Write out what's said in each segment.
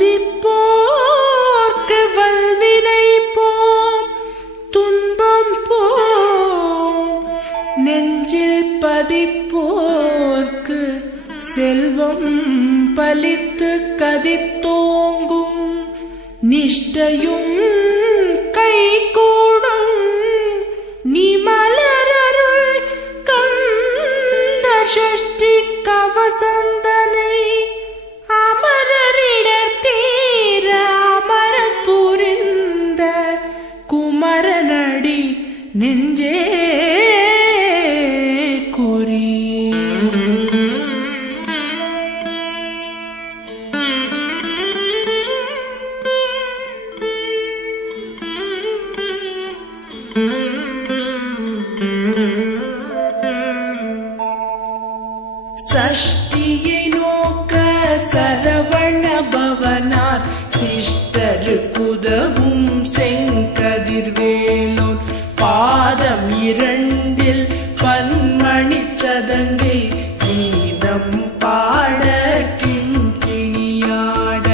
துதிப்போர்க்கு வல்வினை போம் துன்பம் போம் நெஞ்சில் பதிப்போர்க்கு செல்வம் பலித்து கதித்தோங்கும் நிஷ்டையும் கைகூடும் நீ மலரருள் கந்த சஷ்டி கவசந்தனை அமரரிடர் தீர அமர புரிந்த குமரனடி நெஞ்சே குறி. சஷ்டியை நோக்க சரவண பவனார் சிஷ்டருக்குதவும் செங்கதிர்வேலோன் பாதம் இரண்டில் பன்மணி சதங்கை கீதம் பாட கிண்கிணியாட.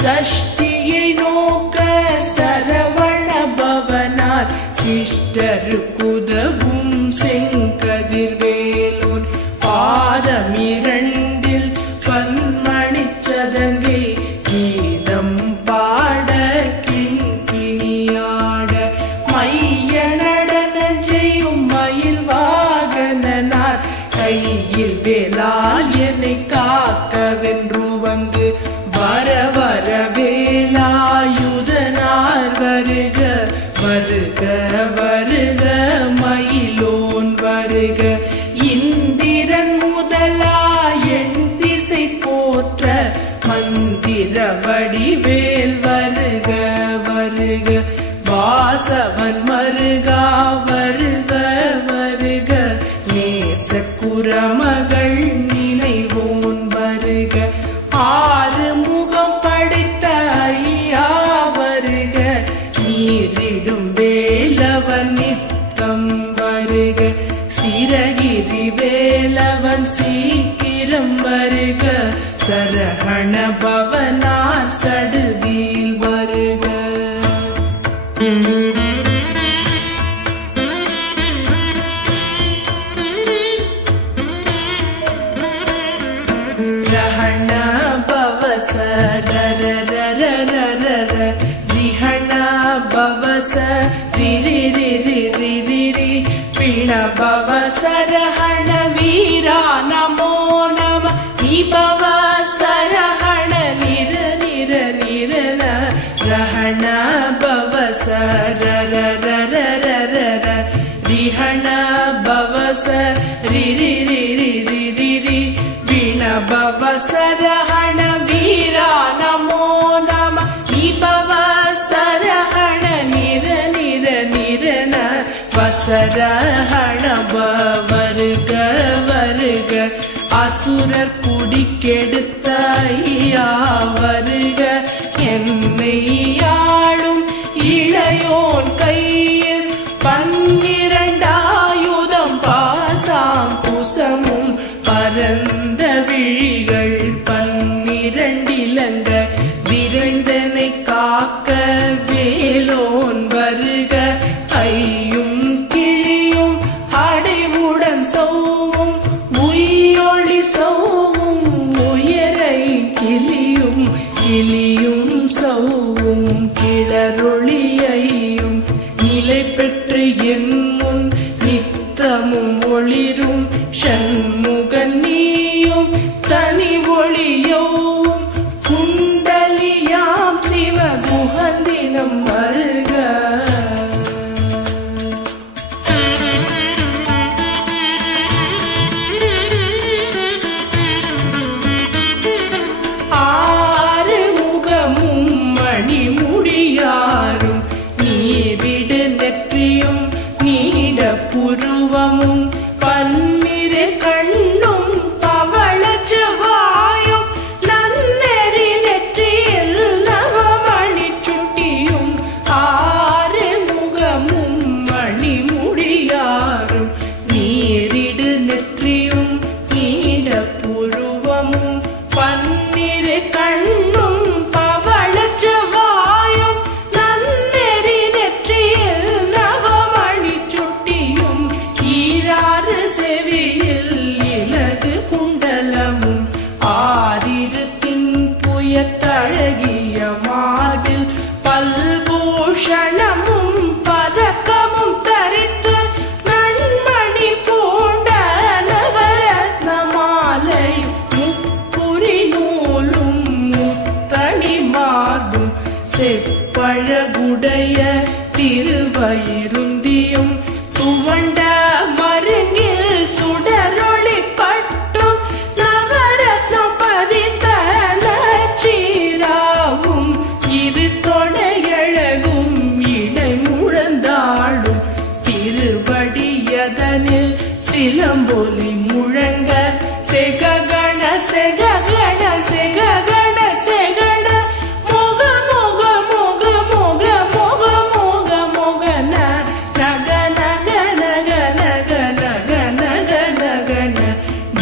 சஷ்டியை நோக்க சரவண பவனார் சிஷ்டருக்குதவும் செங்கதிர்வேலோன் பாதம் இரண்டில் பன்மணி சதங்கை கீதம் பாட கிண்கிணியாட. மைய நடன செய்யும் மயில் வாகனனார் கையில் வேலால் என்னை காக்கவென்று வந்து வர வர வேலாயுதனார் வருக வருக வருக மயிலோன் வருக. இந்திரன் முதலாயன் திசை போற்ற மந்திர வடிவேல் வருக வருக. வாசவன் மருகா வருக வருக. நேச குரமகள் நினைவோன் வருக. ஆறு முகம் படைத்த ஐயா வருக. நீரிடும் வேலவன் நித்தம் வருக. சிரகிரி வேலவன் சீக்கிரம் வருக. சரஹண பவனார் சடுதியில் வருக. ரஹண பவச ரரரரரரர ரிஹண பவச ரிரிரிரிரிரி பிண பவச ரஹண வீரா நமோ நம நிபவ சரஹண நிர நிர நிரன ரஹண பவச ரரரரரர ரிஹண பவச ரிரிரிரிரிரி பிண பவச ரஹண வீரா நமோ நம நிபவ சரஹண நிர நிர நிரன வசரஹண வருக வருக. அசுரர் குடிக்கெடுத்த ஐயா வருக. என்னை ஆளும் இளையோன் கையில் பன்னிரண்டாயுதம் பாசாம் குசமும் பரந்த விழிகள் பன்னிரண்டிலங்க விரைந்தனை காக்க வேலோன் வருக. ஐயும் கிளியும் அடைவுடன் சௌவும் உயிரொளி சௌவும் உயரை கிளியும் கிளியும் சௌவும் கிளரொளியையும் நிலை பெற்று என் முன் நித்தமும் ஒளிரும் ஷண்முகன் நீயும் தனி ஒளியோவும் குண்டலியாம் சிவ குஹந்தினம் வருக. ஆறு முகமும் மணிமுடியாரும் நீவிடு நெற்றியும் நீட புருவமும் பன்னிரு கண்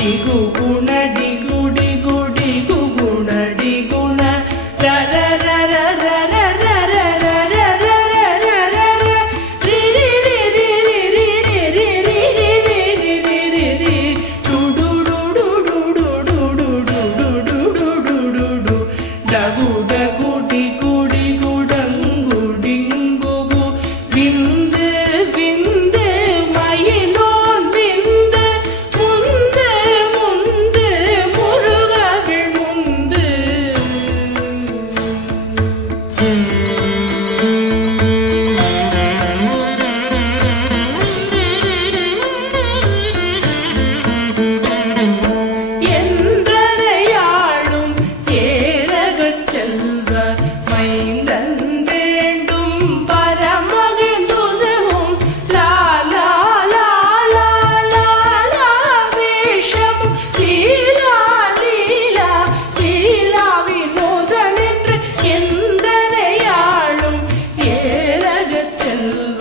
டிகு குண டிகு டிகு டிகு குண டிகுண ர ர ர ர ர ர ர ர ர ர ர ர ர ரி ரி ரி ரி ரி ரி ரி ரி ரி ரி ரி ரி ரி டு டு டு டு டு டு டு டு டு டு டு டு டு டகு டகு டிகு டிகு டங்கு டிங்கு கு விந்து விந்து மயிலோன் விந்து முந்து முந்து முருகவிழ் முந்து என்றனையாளும் ஏரகச் செல்வ மைந்தன் வேண்டும் பரமகிழ்ந்துதவும் லா லா லா லா லா லா வேஷமும் லீலா லீலா லீலா வினோதன் என்று என்றனையாளும் ஏரகச் செல்வ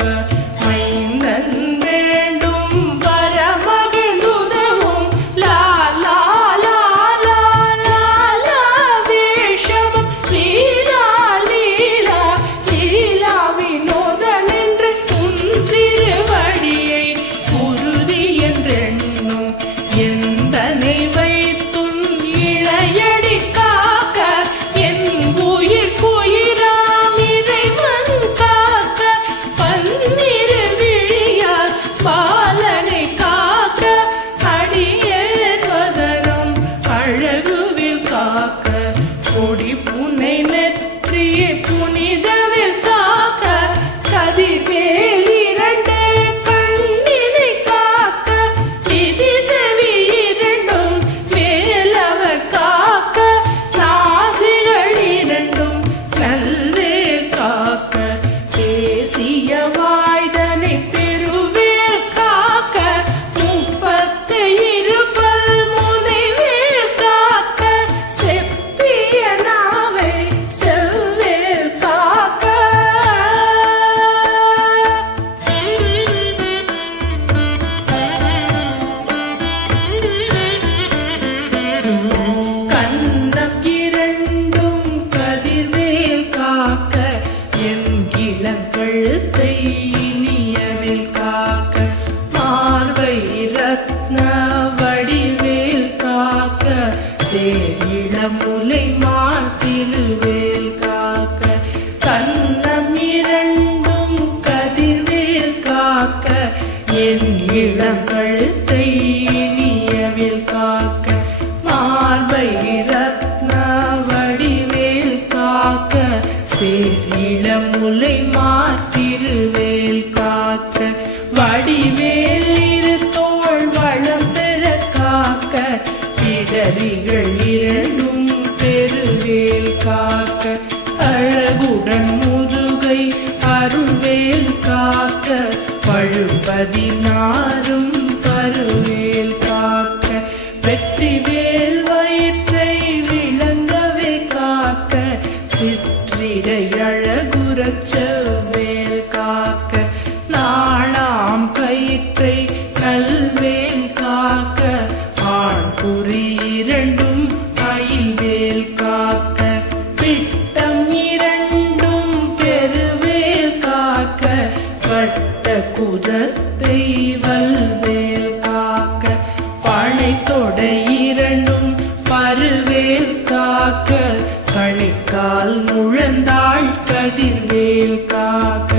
மைந்தன் வேண்டும் பரமகிழ்ந்துதவும் லா லா லா லா லா லா வேஷமும் லீலா லீலா லீலா வினோதன் என்று உன் திருவடியை உறுதி என்றெண்ணும் எந்தனை வைத்துன் இளையடி காக்க என் உயிர் குயிராம் இறைவன் காக்க பன்னிரு விழியார் பாலனை காக்க அடியேன் வதனம் அழகுவில் காக்க கொடி புனை நெற்றிய புனிதவில் காக்க கதிர்வேல் இரண்டு கண்ணினை காக்க விதி செவி இரண்டும் மேலவர் காக்க நாசிகள் இரண்டும் நல்வேல் காக்க தேசிய வாய்தனை பெருவேல் காக்க முப்பத்து இருபல் முனைவேல் காக்க செப்பிய நாவை செவ்வேல் காக்க கண்ணம் இரண்டும் கதிர்வேல் காக்க என் இளங்கழுத்தை இனியவேல் காக்க மார்பை ரத்ன வடிவேல் காக்க சேரிளமுலை மார்த்திருவேல் காக்க கண்ணம் இரண்டும் கதிர்வேல் காக்க என் இளங்கழுத்தை இனியவேல் காக்க மார்பை ரத்ன வடிவேல் காக்க சேரிளமுலை மார்த்திருவேல் காக்க வடிவேல் இரு தோள் வளம் பெற காக்க பிடரிகள் இரண்டும் பெருவேல் காக்க அழகுடன் முதுகை அருள்வேல் காக்க பழுபதினாரும் பருவேல் காக்க வெற்றிவேல் வயிற்றை விளங்கவே காக்க சிற்றிடை அழகுறச் செவ்வேல் காக்க நாளாம் கயிற்றை நல்வேல் காக்க ஆண் குறி இரண்டும் அயில்வேல் காக்க பிட்டம் இரண்டும் பெருவேல் காக்க வட்ட குதத்தை வல்வேல் காக்க பனை தொடை இரண்டும் பருவேல் காக்க கணிக்கால் முழந்தாள் கதிர்வேல் காக்க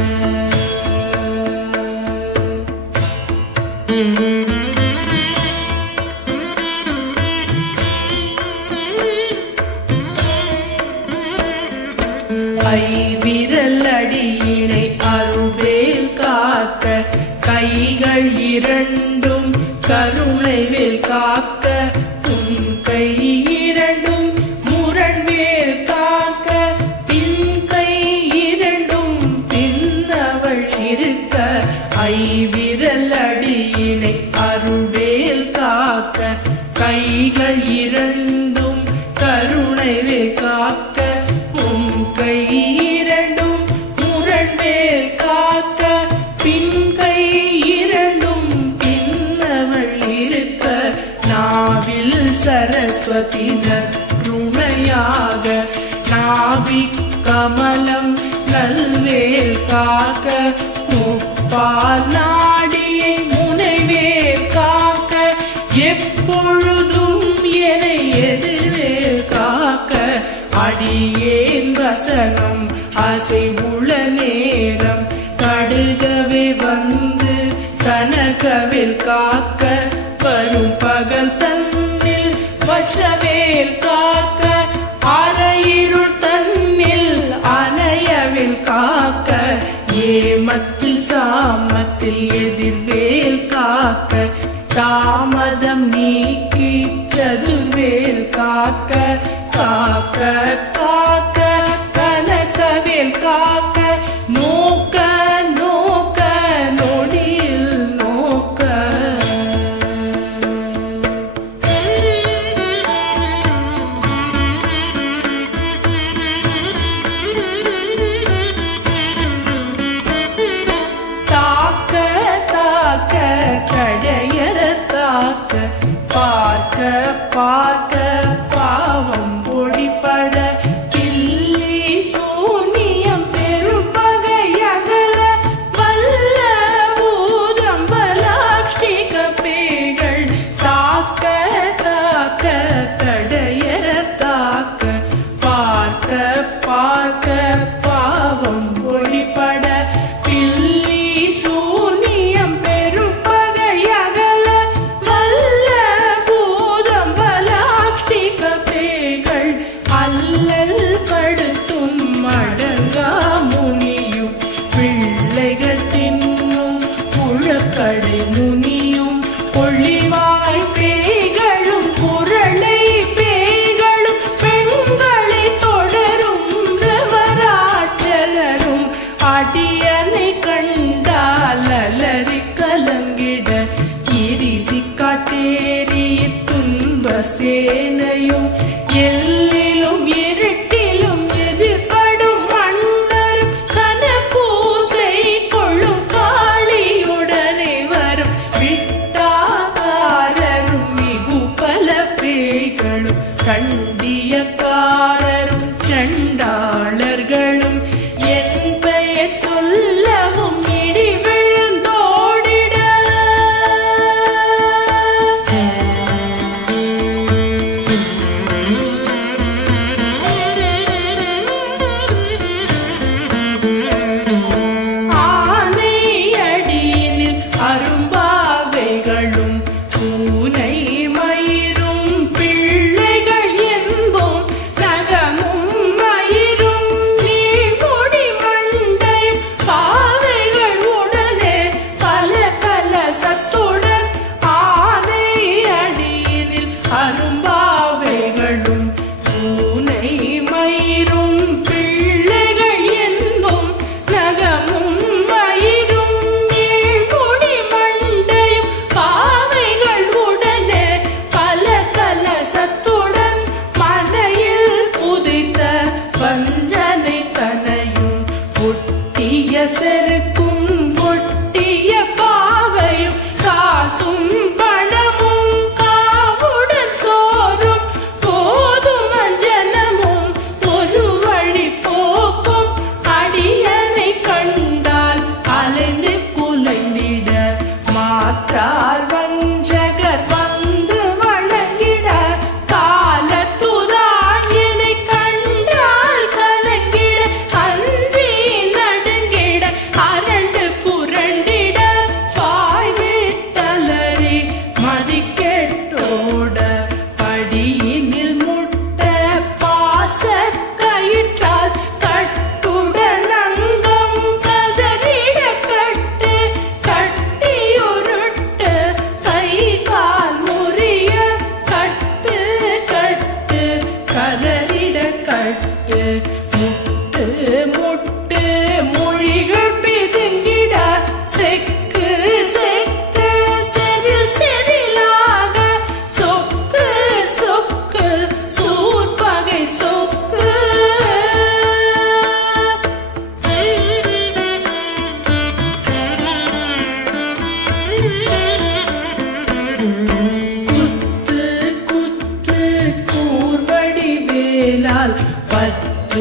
ஐவிரல் அடியினை அருள்வேல் காக்க கைகள் இரண்டும் கருணைவேல் காக்க உன் கை இரண்டும் முரண்வேல் காக்க பின் கை இரண்டும் பின்னவள் இருக்க ஐவிரல் அடியினை அருள்வேல் காக்க கைகள் இரண்டும் கருணைவேல் காக்க உன் கை இரண்டும் முரண்வேல் காக்க பின் கை இரண்டும் பின்னவள் இருக்க நான் நாவில் சரஸ்வதி நற்றுணையாக நாவிக் கமலம் நல்வேல் காக்க முப்பால் நாடியை முனைவேல் காக்க எப்பொழுதும் என எதிர்வேல் காக்க அடியேன் வசனம் அசைவுள நேரம் கடுகவே வந்து கனகவேல் காக்க வரும் பகல் தன்னில் வச்சவேல் காக்க அரையிருள் தன்னில் அணையவேல் காக்க ஏமத்தில் சாமத்தில் எதிர்வேல் காக்க தாமதம் நீக்கி சதுர்வேல் காக்க காக்க காக்க கனகவேல் காக்க நோக்க நோக்க நொடியில் நோக்க தாக்க தாக்க கடையற தாக்க பார்க்க பார்க்க பாவம் ஒளிப்பட பில்லி சூனியம் பெரும்பகையகல வல்ல பூதம் பலாக்ஷிக பேய்கள் தாக்க தாக்க தடையற தாக்க பார்க்க பார்க்க பாவம் ஒளிப்பட பில்லி சூனியம் பெரும்பகையகல வல்ல பூதம் பலாக்ஷிக பேய்கள் அல்லல் படுத்தும் மடங்கா முனியும் பிள்ளைகள் தின்னும் புழக்கடை முனியும் ஒளிவாய் பேய்களும் குரளை பேய்களும் பெண்களை தொடரும் பிரமராட்சலரும் அடியனை கண்டால் அலறி கலங்கிட இரிசி காட்டேறி துன்ப சேனையும் எல்லிலும் இருட்டிலும் எதிர்படும் மன்னர் கனபூசை கொள்ளும் காளியுடனே வரும் விட்டாகாரரும் மிகு பல பேய்களும் கண்டியக்காரரும் சண்டாளர்களும் என் பெயர் சொல்லவும் இடி விழுந்தோடிட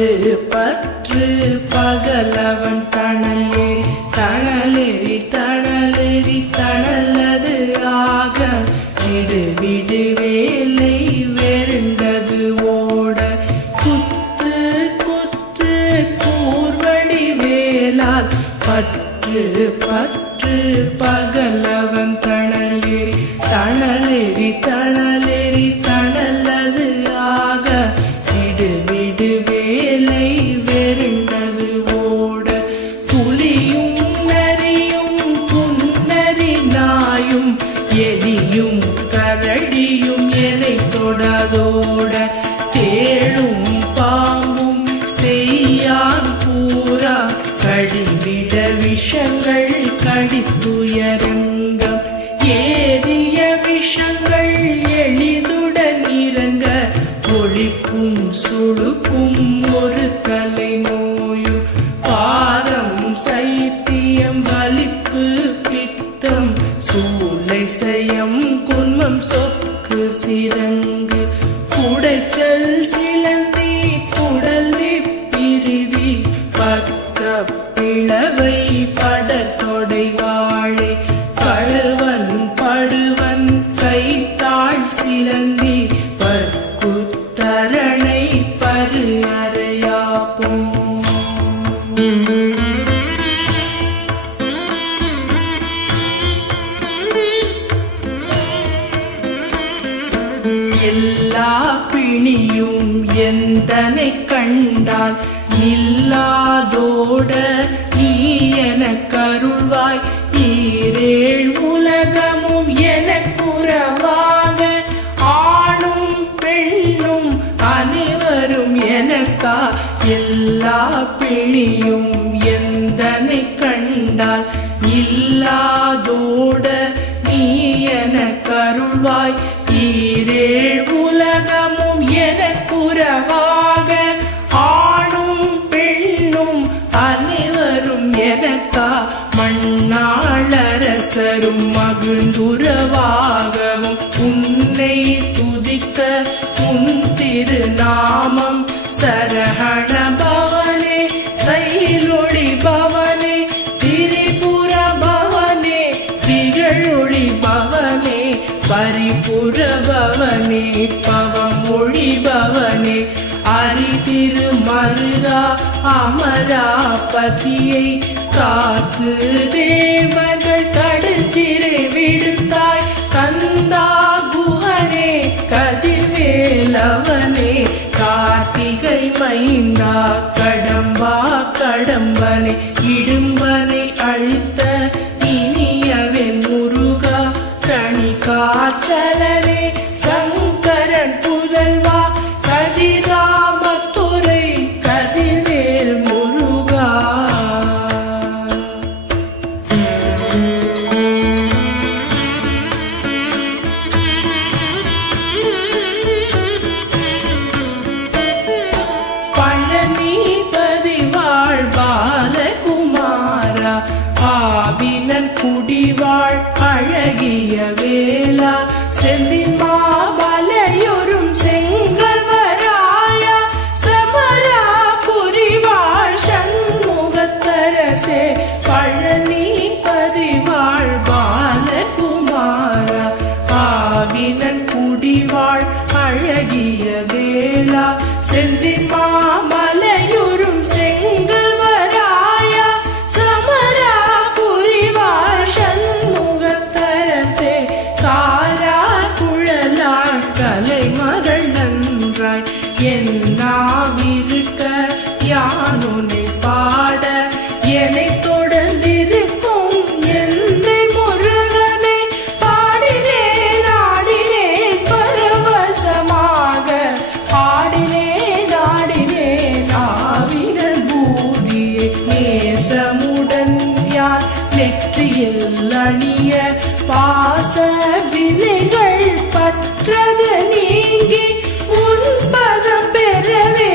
பற்று பற்று பகலவன் தணலே தணலேறி தணலேறி தணலது ஆக விடு விடு வேலை வெருண்டது ஓட குத்து குத்து கூர்வடி வேலால் பற்று பற்று பகலவன் தணலேறி தணலேறி தணலேறி தணலது ஆக விடு விடு வேலை வெருண்டது ஓட புலியும் நரியும் புன்னரி நாயும் எலியும் கரடியும் எலை தொடாதோட தேளும் பாம்பும் செய்யான் பூரா கடிவிட விஷங்கள் கடித்துயரங்கம் ஏறிய விஷங்கள் எளிதுடன் இறங்க ஒழிப்பும் சுடுக்கும் ஒரு தலை நோயும் பாரம் சைத்தியம் வலிப்பு பித்தம் சூளை சயம் குன்மம் சொக்கு சிரங்கு குடைச்சல் சிலந்தி குடல் விப்பிரிதி பக்க பிளவை படத்தொடை வாழை கழுவன் படுவன் கைத்தாள் சிலந்தி பற்குத்தரணை பரு அறையாப்பும் எல்லா பிணியும் எந்தனை கண்டால் இல்லாதோட நீ என கருள்வாய் ஈரேழ் உலகமும் எனக்குறவாக ஆணும் பெண்ணும் அனைவரும் எனக்கா எல்லா பிணியும் எந்தனை கண்டால் இல்லாதோட நீ என கருள்வாய் ஈரேழ் உலகமும் எனக்குறவாக ஆணும் பெண்ணும் அனைவரும் எனக்கா மண்ணாளரசரும் மகிழ்ந்துறவாகவும் உன்னை துதிக்க உன் திருநாமம் சரஹண பவனே சைலொளி பவனே திரிபுர பவனே திகழொளி பவனே பரிபுர பவனே பவமொழி பவனே அரிதிரு மருகா அமராபதியை காத்து தேவர்கள் கடுஞ்சிறை விடுத்தாய் கந்தா குஹனே கதிர்வேலவனே கார்த்திகை மைந்தா கடம்பா கடம்பனை இடும்பனை அழித்த இனியவன் முருகா கணிகாச்சலனே சங்கரன் புதல்வா கதிராமத்துறை கதிர்வேல் முருகா பழனிபதி வாழ் பாலகுமாரா ஆவினன் குடிவாழ் அழகிய வேலா செந்தின் மாமலையொரும் செங்கல்வராயா சமரா புரிவாழ் சண்முகத்தரசே பழனிபதி வாழ் பாலகுமாரா ஆவினன் குடிவாழ் அழகிய வேலா செந்தின் மாமலையொரும் செங்கல்வராயா சமரா புரிவாழ் சண்முகத்தரசே காரா குழலாள் கலைமகள் நன்றாய் என்னாவிருக்க யானுனை பாட என்னை தொடர்ந்திருக்கும் எந்தை முருகனை பாடினேன் ஆடினேன் பரவசமாக ஆடினேன் ஆடினேன் ஆவினன் பூதியை நேசமுடன் யார் நெற்றியில் அணிய பாச வினைகள் பற்றது நீங்கி உன் பதம் பெறவே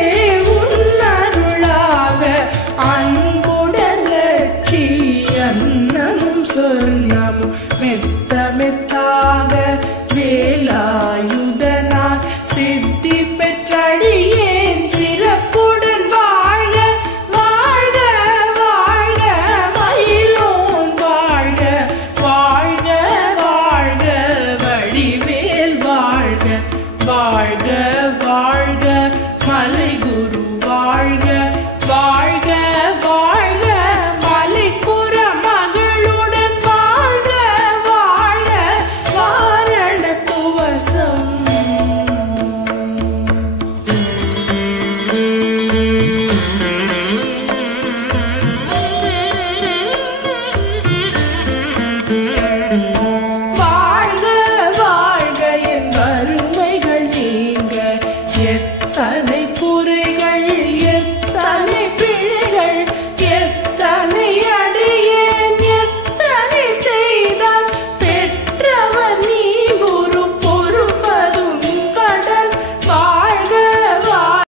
வாழ்க வாழ்க வாழ்க மலை